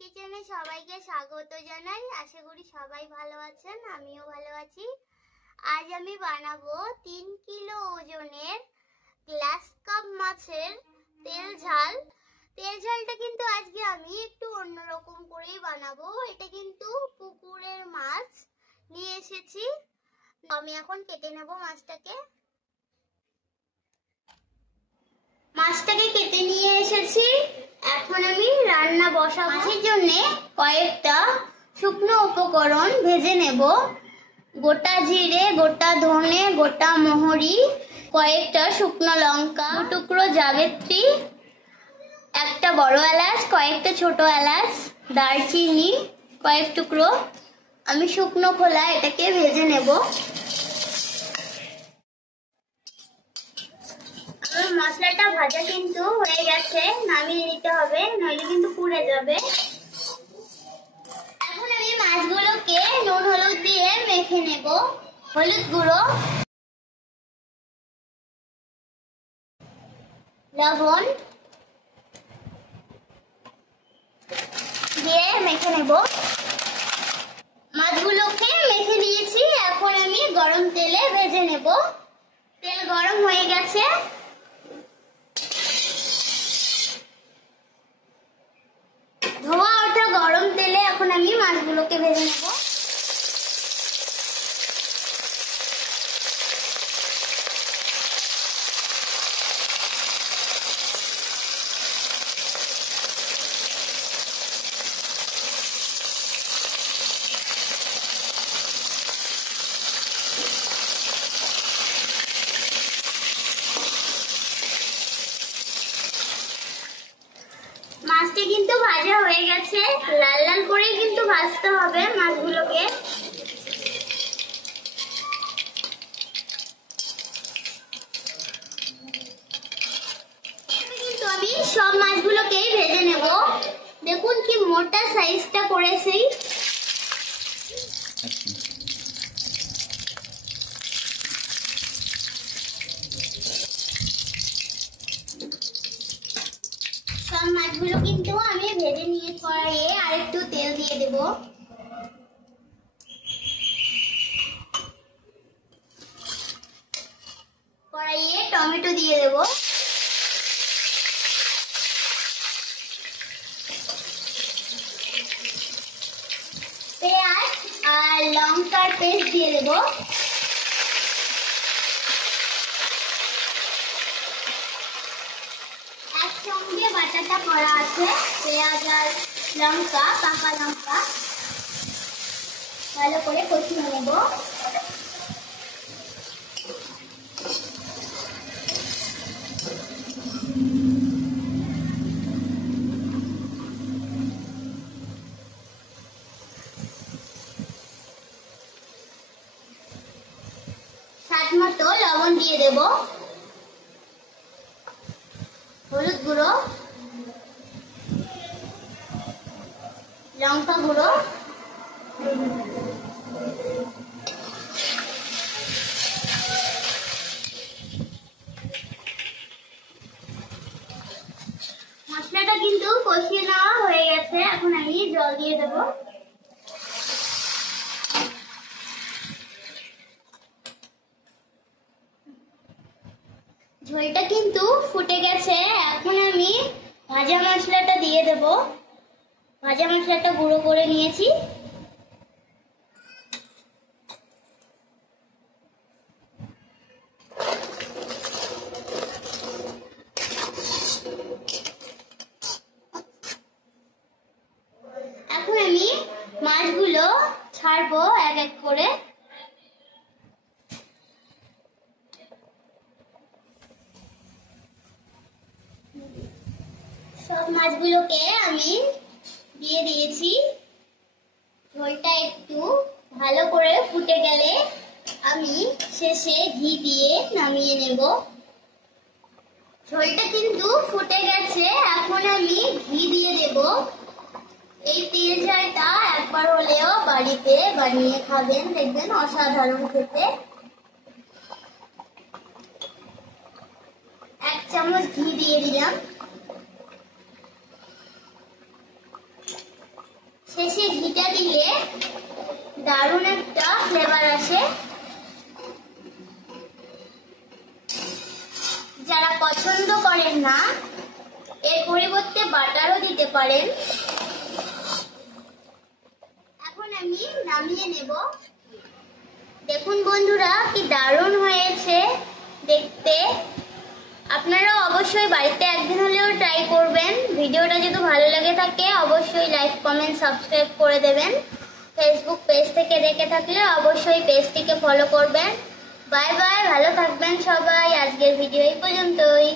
কিচেনে সবাইকে স্বাগত জানাই। আশা করি সবাই ভালো আছেন, আমিও ভালো আছি। আজ আমি বানাবো 3 কিলো ওজনের গ্লাস কাপ মাছের তেল ঝাল। তেল ঝালটা কিন্তু আজকে আমি একটু অন্যরকম করেই বানাবো। এটা কিন্তু পুকুরের মাছ নিয়ে এসেছি। আমি এখন কেটে নেব মাছটাকে। মাছটাকে কেটে নিয়ে এসেছি। এখন আমি রান্না বসাবো। মাছের জন্য কয়েকটা শুকনো উপকরণ ভেজে নেব। গোটা জিরে, গোটা ধনে, গোটা মোহরি, কয়েকটা শুকনো লঙ্কা, টুকরো জাবিত্রী, একটা বড় এলাচ, কয়েকটা ছোট এলাচ, দারচিনি কয়েক টুকরো। আমি শুকনো খোলা এটাকে ভেজে নেব। মশলাটা ভাজা কিন্তু হয়ে গেছে, নামিয়ে নিতে হবে, নইলে কিন্তু পুড়ে যাবে। এখন আমি মাছগুলোকে নুন হলুদ দিয়ে মেখে নেব। হলুদ গুঁড়ো, লবণ দিয়ে মেখে নেব। মাছগুলোকে মেখে নিয়েছি। এখন আমি গরম তেলে ভেজে নেব। তেল গরম হয়ে গেছে। ধোয়া ওঠা গরম তেলে এখন আমি মাছগুলোকে ভেজে নেব। মাছটি কিন্তু ভাজা হয়ে গেছে। লাল লাল করেই কিন্তু ভাজতে হবে মাছগুলোকে। কিন্তু আমি সব মাছগুলোকেই ভেজে নেব। দেখুন কি মোটা সাইজটা করেছি। সব মাছগুলো কিন্তু আমি ভেজে নিয়ে কড়াইয়ে আরেকটু তেল দিয়ে দেব। কড়াইয়ে টমেটো দিয়ে দেব। পেঁয়াজ আর লঙ্কার পেস্ট দিয়ে দেব। একসঙ্গে বাটাটা করা আছে পেঁয়াজ আর লঙ্কা, পাকা লঙ্কা। ভালো করে কষিয়ে নেব। স্বাদ মতো লবণ দিয়ে দেব। হলুদ গুঁড়ো, লঙ্কা গুঁড়ো, মশলাটা কিন্তু কষিয়ে নেওয়া হয়ে গেছে। এখন আমি জল দিয়ে দেব। ঝোলটা কিন্তু ফুটে গেছে। এখন আমি ভাজা মশলাটা দিয়ে দেব। ভাজা মশলাটা গুঁড়ো করে নিয়েছি। এখন আমি মাছগুলো ছাড়বো এক এক করে। সব মাছগুলোকে আমি দিয়ে দিয়েছি। ঝোলটা একটু ভালো করে ফুটে গেলে আমি শেষে ঘি দিয়ে নামিয়ে নেব। ঝোলটা কিন্তু ফুটে গেছে। এখন আমি ঘি দিয়ে দেব। এই তেল ঝালটা একবার হলেও বাড়িতে বানিয়ে খাবেন, দেখবেন অসাধারণ খেতে। 1 চামচ ঘি দিয়ে দিলাম। ঘিটা দিলে দারুণ একটা ফ্লেভার আসে। যারা পছন্দ করেন না এর পরিবর্তে বাটারও দিতে পারেন। এখন আমি নামিয়ে নেব। দেখুন বন্ধুরা কি দারুণ হয়েছে দেখতে। আপনারাও অবশ্যই বাড়িতে একদিন হলেও ট্রাই করবেন। ভিডিওটা যদি ভালো লাগে থাকে অবশ্যই লাইক কমেন্ট সাবস্ক্রাইব করে দেবেন। ফেসবুক পেজ থেকে দেখে থাকলে অবশ্যই পেজটিকে ফলো করবেন। বাই বাই, ভালো থাকবেন সবাই। আজকের ভিডিও এই পর্যন্তই।